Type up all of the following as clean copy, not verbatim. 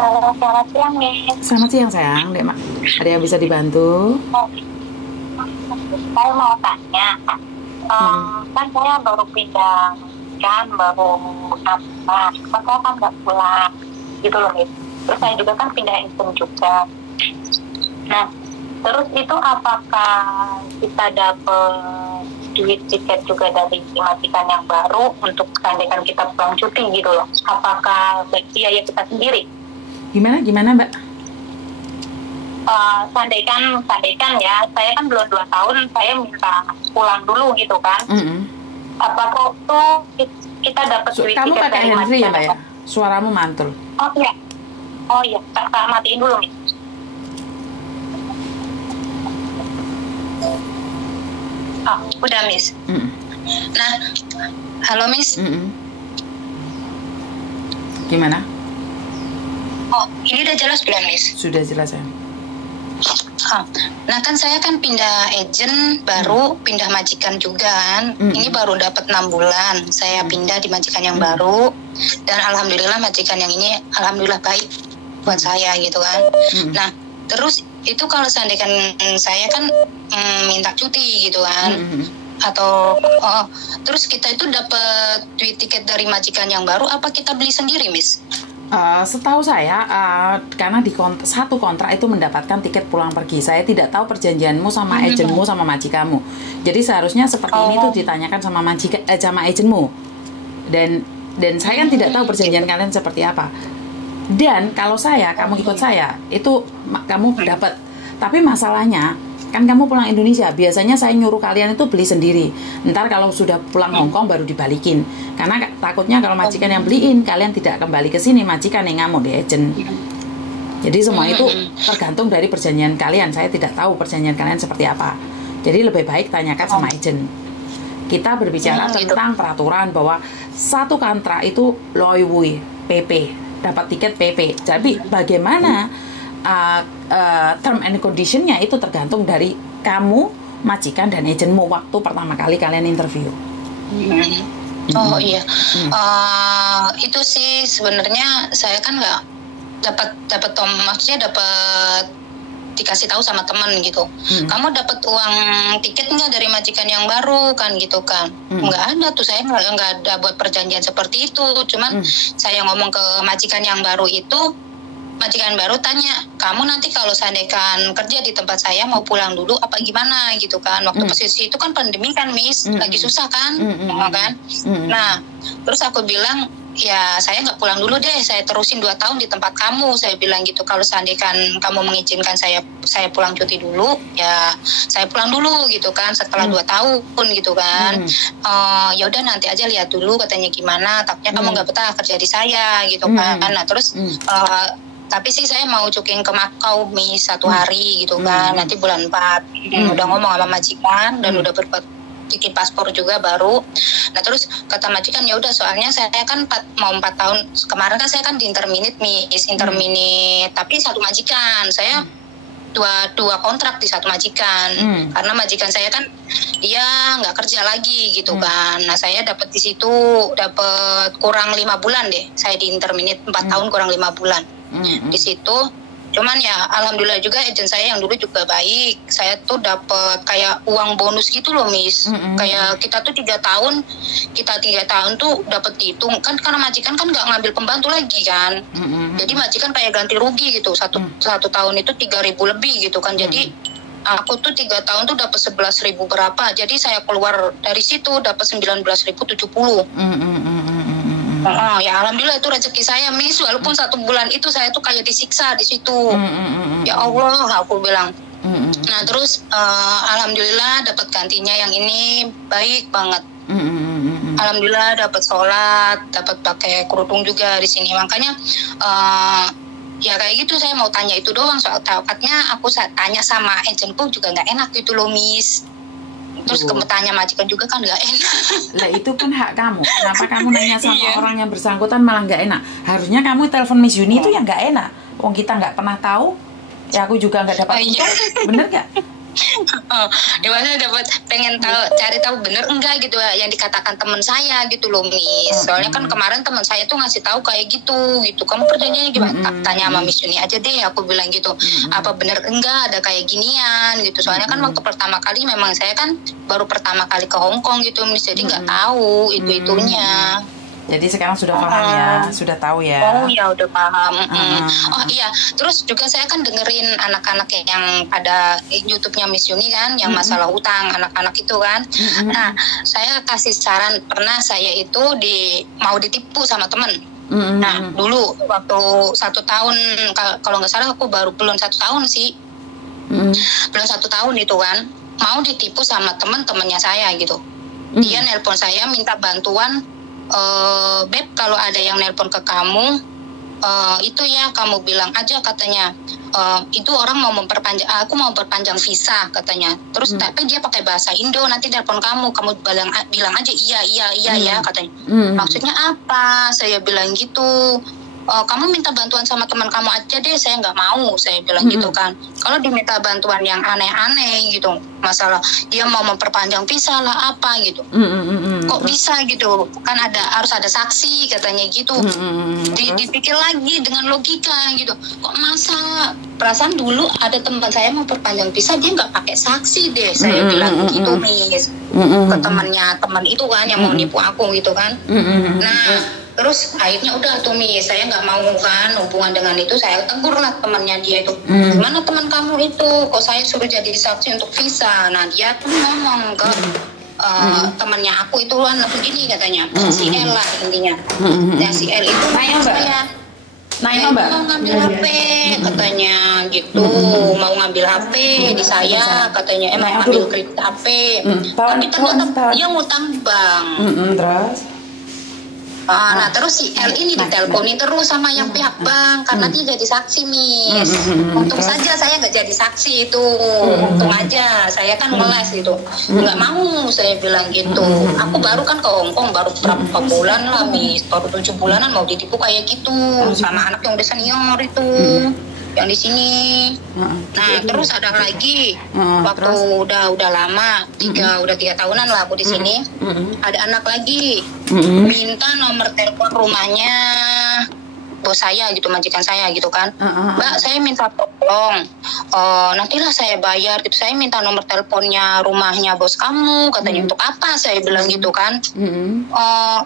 Halo, selamat siang, Miss. Selamat siang sayang, Dek Mak. Ada yang bisa dibantu? Oh, saya mau tanya, Mm-mm. kan saya baru pindah, kan baru apa, saya kan nggak pulang, gitu loh, Miss. Terus saya juga kan pindah instan juga. Nah, terus itu apakah kita dapat duit tiket juga dari majikan yang baru untuk seandainya kita pulang cuti gitu loh? Apakah biaya kita sendiri? Gimana Mbak? Seandainya ya, saya kan belum 2 tahun, saya minta pulang dulu gitu kan. Mm-mm. Apakah tuh kita dapat duit Kamu tiket pakai dari handphone ya majikan? Mbak ya? Suaramu mantul. Oh iya, oh iya, Kak, matiin dulu nih. Oh, udah Miss. Mm-mm. Nah, halo Miss. Mm-mm. Gimana? Oh, ini udah jelas belum Miss? Sudah jelas sayang. Oh, nah kan saya kan pindah agent baru, pindah majikan juga kan. Ini baru dapat 6 bulan. Saya pindah di majikan yang baru, dan alhamdulillah majikan yang ini alhamdulillah baik buat saya gitu kan. Nah, terus itu kalau seandainya saya kan minta cuti gitu kan. Atau terus kita itu dapat duit tiket dari majikan yang baru, apa kita beli sendiri, Miss? Setahu saya, karena di satu kontrak itu mendapatkan tiket pulang pergi. Saya tidak tahu perjanjianmu sama agenmu sama majikanmu. Jadi seharusnya seperti ini tuh ditanyakan sama sama agenmu. Dan saya kan tidak tahu perjanjian kalian seperti apa. Dan kalau kamu ikut saya, itu kamu dapat. Tapi masalahnya, kan kamu pulang Indonesia, biasanya saya nyuruh kalian itu beli sendiri. Ntar kalau sudah pulang Hong Kong baru dibalikin. Karena takutnya kalau majikan yang beliin, kalian tidak kembali ke sini, majikan yang ngamuk di agent. Jadi semua itu tergantung dari perjanjian kalian. Saya tidak tahu perjanjian kalian seperti apa. Jadi lebih baik tanyakan sama agent. Kita berbicara tentang peraturan bahwa satu kontrak itu loiwui PP, dapat tiket PP. Jadi bagaimana term and conditionnya itu tergantung dari kamu, majikan dan agenmu waktu pertama kali kalian interview. Oh iya, itu sih sebenarnya saya kan nggak dapat maksudnya dapat dikasih tahu sama teman gitu. Kamu dapat uang tiket nggak dari majikan yang baru kan gitu kan? Nggak ada tuh, saya nggak ada buat perjanjian seperti itu. Cuman saya ngomong ke majikan yang baru itu, majikan baru tanya, kamu nanti kalau seandainya kerja di tempat saya mau pulang dulu apa gimana gitu kan. Waktu posisi itu kan pandemi kan Miss, lagi susah kan, kan. Nah, terus aku bilang, ya saya nggak pulang dulu deh, saya terusin 2 tahun di tempat kamu, saya bilang gitu. Kalau seandainya kamu mengizinkan saya pulang cuti dulu, ya saya pulang dulu gitu kan, setelah 2 tahun gitu kan. Ya udah nanti aja lihat dulu katanya gimana, takutnya kamu nggak betah kerja di saya gitu kan. Nah terus tapi sih saya mau cuking ke Makau Miss 1 hari gitu kan, nanti bulan 4. Udah ngomong sama majikan dan udah bikin paspor juga baru. Nah terus kata majikan, ya udah soalnya saya kan mau 4 tahun kemarin kan saya kan di interminate Miss, interminate tapi satu majikan. Saya dua kontrak di satu majikan, karena majikan saya kan dia nggak kerja lagi gitu kan. Nah saya dapat di situ dapat kurang 5 bulan deh, saya di interminate 4 tahun kurang 5 bulan di situ. Cuman ya alhamdulillah juga agent saya yang dulu juga baik. Saya tuh dapat kayak uang bonus gitu loh Miss. Kayak kita tuh 3 tahun, kita 3 tahun tuh dapat dihitung kan, karena majikan kan nggak ngambil pembantu lagi kan. Jadi majikan kayak ganti rugi gitu. Satu tahun itu 3.000 lebih gitu kan. Jadi aku tuh 3 tahun tuh dapat 11.000 berapa. Jadi saya keluar dari situ dapat 19.070. Ya alhamdulillah itu rezeki saya Miss, walaupun 1 bulan itu saya tuh kayak disiksa di situ. Ya Allah aku bilang. Nah terus alhamdulillah dapat gantinya yang ini baik banget. Alhamdulillah dapat sholat, dapat pakai kerudung juga di sini. Makanya ya kayak gitu, saya mau tanya itu doang. Soal takutnya aku tanya sama agentku juga nggak enak gitu loh Miss. Terus tanya majikan juga kan nggak enak. Lah itu kan hak kamu. Kenapa kamu nanya sama orang yang bersangkutan malah nggak enak? Harusnya kamu telepon Miss Yuni itu yang nggak enak. Wong kita nggak pernah tahu. Ya aku juga nggak dapat untung. Bener nggak? Dimana dapat pengen tahu, cari tahu bener enggak gitu yang dikatakan teman saya gitu loh Miss. Soalnya kan kemarin teman saya tuh ngasih tahu kayak gitu kamu perjanjiannya gimana, tanya sama Miss Yuni aja deh, aku bilang gitu, apa bener enggak ada kayak ginian gitu. Soalnya kan waktu pertama kali memang saya kan baru pertama kali ke Hong Kong gitu Miss, jadi nggak tahu itunya. Jadi sekarang sudah paham ya, sudah tahu ya. Oh ya udah paham. Oh iya, terus juga saya kan dengerin anak-anak yang pada YouTube-nya Miss Yuni kan, yang masalah utang anak-anak itu kan. Nah, saya kasih saran, pernah saya itu mau ditipu sama temen. Nah, dulu waktu 1 tahun, kalau nggak salah aku belum 1 tahun sih, belum 1 tahun itu kan, mau ditipu sama temen-temennya saya gitu. Dia nelpon saya minta bantuan. Beb, kalau ada yang nelpon ke kamu, itu ya kamu bilang aja katanya, itu orang mau aku mau perpanjang visa katanya. Terus tapi dia pakai bahasa Indo, nanti nelpon kamu bilang aja iya ya katanya. Maksudnya apa? Saya bilang gitu. Kamu minta bantuan sama teman kamu aja deh, saya nggak mau, saya bilang gitu kan. Kalau diminta bantuan yang aneh-aneh gitu, masalah dia mau memperpanjang visa lah apa gitu, kok bisa gitu, kan harus ada saksi katanya gitu. Dipikir lagi dengan logika gitu, kok masa, perasaan dulu ada teman saya mau perpanjang visa dia nggak pakai saksi deh, saya bilang gitu nih ke teman itu kan yang mau nipu aku gitu kan. Nah terus akhirnya udah tuh Mi, saya nggak mau kan hubungan dengan itu, saya tegur lah temannya dia itu. Gimana teman kamu itu, kok saya suruh jadi saksi untuk visa. Nah dia tuh ngomong ke temannya aku itu kan begini katanya, si L lah intinya. Ya si L itu saya mau ngambil HP katanya gitu, mau ngambil HP di saya katanya, mau ngambil kredit HP. Tapi ternyata dia ngutang bank. Terus? Nah terus si L ini diteleponin terus sama yang pihak bank karena dia jadi saksi Miss. Untung saja saya nggak jadi saksi itu, untung aja saya kan ngeles gitu, nggak mau saya bilang gitu. Aku baru kan ke Hong Kong baru berapa bulan lah Miss, baru 7 bulanan mau ditipu kayak gitu sama anak yang udah senior itu yang di sini. Nah terus ada lagi waktu udah lama udah 3 tahunan lah aku di sini, ada anak lagi minta nomor telepon rumahnya bos saya gitu, majikan saya gitu kan. Mbak saya minta tolong, nantilah saya bayar gitu, saya minta nomor teleponnya rumahnya bos kamu katanya. Untuk apa, saya bilang gitu kan.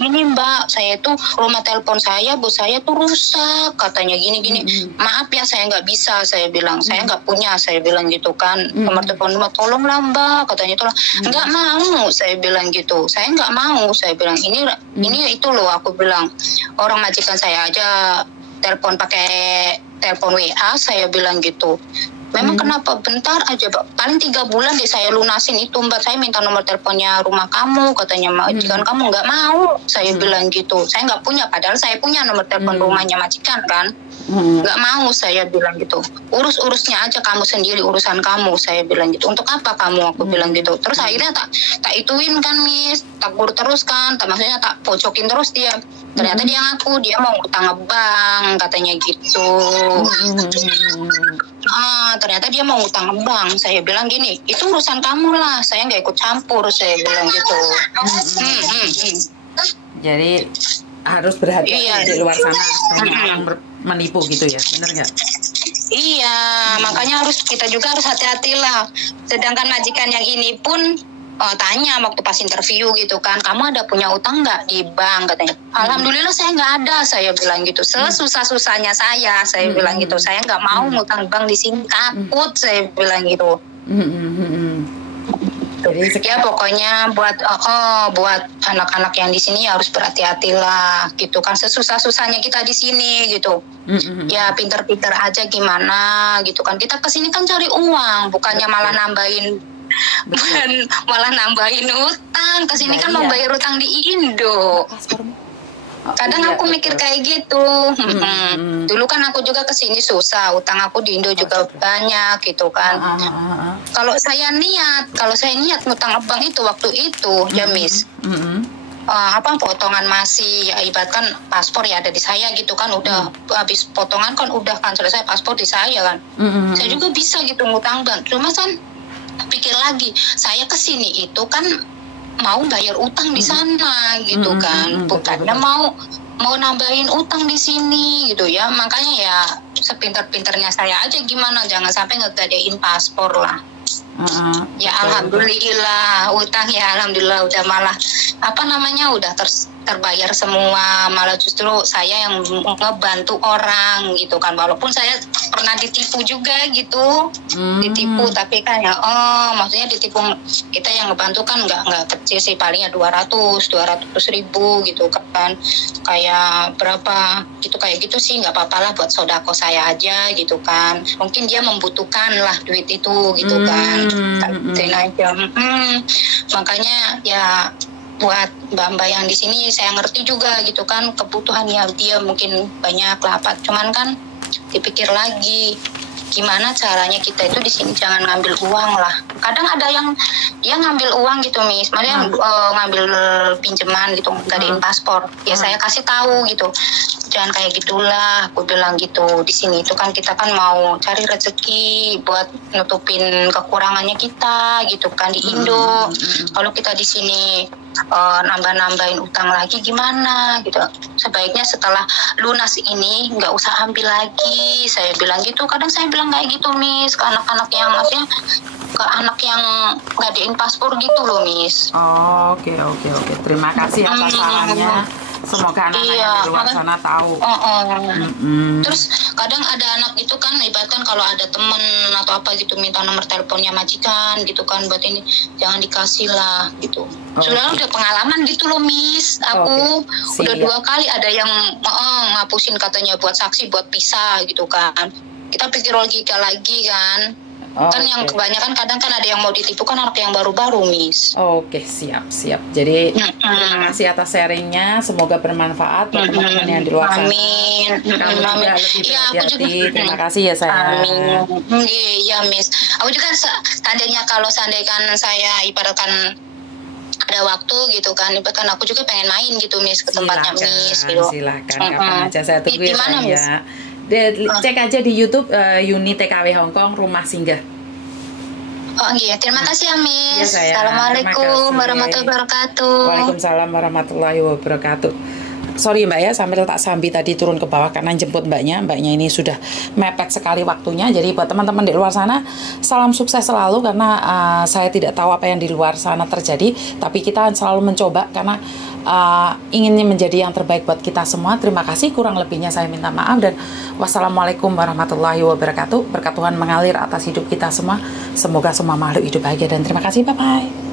Ini Mbak, saya tuh rumah telepon saya bos saya tuh rusak katanya gini. Maaf ya saya nggak bisa, saya bilang saya nggak punya, saya bilang gitu kan nomor telepon rumah, tolonglah Mbak katanya. Tolong, nggak mau, saya bilang gitu, saya nggak mau, saya bilang ini itu loh, aku bilang orang majikan saya aja telepon pakai telepon WA, saya bilang gitu. Memang kenapa bentar aja paling 3 bulan deh saya lunasin itu Mbak, saya minta nomor teleponnya rumah kamu katanya, majikan kamu nggak mau, saya bilang gitu. Saya nggak punya, padahal saya punya nomor telepon rumahnya majikan kan. Nggak mau, saya bilang gitu. Urusnya aja kamu sendiri, urusan kamu, saya bilang gitu. Untuk apa kamu, aku bilang gitu. Terus akhirnya tak ituin kan Miss, tak gur terus kan, maksudnya tak pojokin terus dia. Ternyata dia ngaku dia mau utang bank katanya gitu. Ternyata dia mau utang bank. Saya bilang gini, itu urusan kamu lah, saya nggak ikut campur, saya bilang gitu. Jadi harus berhati-hati di luar sana, orang menipu gitu ya, bener nggak? Iya, makanya kita juga harus hati-hati lah. Sedangkan majikan yang ini pun tanya waktu pas interview gitu kan, kamu ada punya utang nggak di bank katanya. Alhamdulillah saya nggak ada, saya bilang gitu. Sesusah-susahnya saya bilang gitu. Saya nggak mau ngutang bank di sini, takut, saya bilang gitu. Ya pokoknya buat anak-anak yang di sini harus berhati-hati lah gitu kan. Sesusah-susahnya kita di sini gitu. Ya pinter-pinter aja gimana gitu kan. Kita kesini kan cari uang, bukannya malah nambahin utang. Kesini kan mau bayar utang di Indo. Kadang aku mikir kayak gitu. Dulu kan aku juga kesini susah, utang aku di Indo juga banyak gitu kan. Kalau saya niat ngutang bank itu waktu itu ya Miss, potongan masih ya, ibaratkan paspor ya ada di saya gitu kan, udah habis potongan kan udah kan selesai paspor di saya kan. Saya juga bisa gitu ngutang bank, cuma kan pikir lagi, saya kesini itu kan mau bayar utang di sana gitu kan, bukannya mau nambahin utang di sini gitu ya. Makanya ya sepinter-pinternya saya aja gimana, jangan sampai ngegadein paspor lah. Ya alhamdulillah utang ya alhamdulillah udah malah udah terbayar semua, malah justru saya yang ngebantu orang gitu kan, walaupun saya pernah ditipu juga gitu. Ditipu tapi kan ya maksudnya ditipu, kita yang ngebantu kan nggak kecil sih, palingnya 200 ribu gitu kan, kayak berapa gitu, kayak gitu sih nggak apa-apa lah buat sodako saya aja gitu kan, mungkin dia membutuhkan lah duit itu gitu kan. Makanya ya buat mbak-mbak yang di sini saya ngerti juga gitu kan, kebutuhannya dia mungkin banyak lah Pak, cuman kan dipikir lagi gimana caranya kita itu di sini jangan ngambil uang lah. Kadang ada yang dia ngambil uang gitu Miss, maksudnya ngambil pinjaman gitu, gadein paspor. Ya saya kasih tahu gitu, jangan kayak gitulah, aku bilang gitu. Di sini itu kan kita kan mau cari rezeki buat nutupin kekurangannya kita gitu kan di Indo. Kalau kita di sini nambah-nambahin utang lagi gimana gitu. Sebaiknya setelah lunas ini nggak usah ambil lagi, saya bilang gitu. Kadang saya bilang kayak gitu Miss, ke anak-anak yang maksudnya ke anak yang ngadain paspor gitu loh Miss. Oke. Terima kasih atas sarannya. Semoga anak-anak yang di luar sana tahu. Terus kadang ada anak itu kan, ibaratkan kalau ada temen atau apa gitu minta nomor teleponnya majikan gitu kan, buat ini jangan dikasih lah gitu. Sudah udah pengalaman gitu loh Miss, aku udah 2 kali ada yang ngapusin katanya buat saksi buat pisah gitu kan. Kita pikir logika lagi kan. Kan yang kebanyakan kadang kan ada yang mau ditipu kan anak yang baru-baru Miss. Oke, siap. Jadi terima kasih atas sharingnya, semoga bermanfaat buat teman-teman yang di luar sana. Amin. Amin. Iya, aku juga. Terima kasih ya saya. Amin. Iya Miss. Aku juga seandainya kan saya ibaratkan ada waktu gitu kan, ibaratkan aku juga pengen main gitu Miss ke tempatnya Miss gitu. Silakan, kapan aja saya tunggu ya. Dimana Miss? Cek aja di YouTube Yuni TKW Hongkong Rumah Singgah. Oh iya, terima kasih ya Miss. Ya, Assalamualaikum warahmatullahi wabarakatuh. Waalaikumsalam warahmatullahi wabarakatuh. Sorry Mbak ya, sambil tak sambi tadi turun ke bawah karena jemput mbaknya ini sudah mepet sekali waktunya. Jadi buat teman-teman di luar sana, salam sukses selalu, karena saya tidak tahu apa yang di luar sana terjadi, tapi kita selalu mencoba karena inginnya menjadi yang terbaik buat kita semua. Terima kasih, kurang lebihnya saya minta maaf, dan wassalamualaikum warahmatullahi wabarakatuh. Berkat Tuhan mengalir atas hidup kita semua, semoga semua makhluk hidup bahagia, dan terima kasih, bye-bye.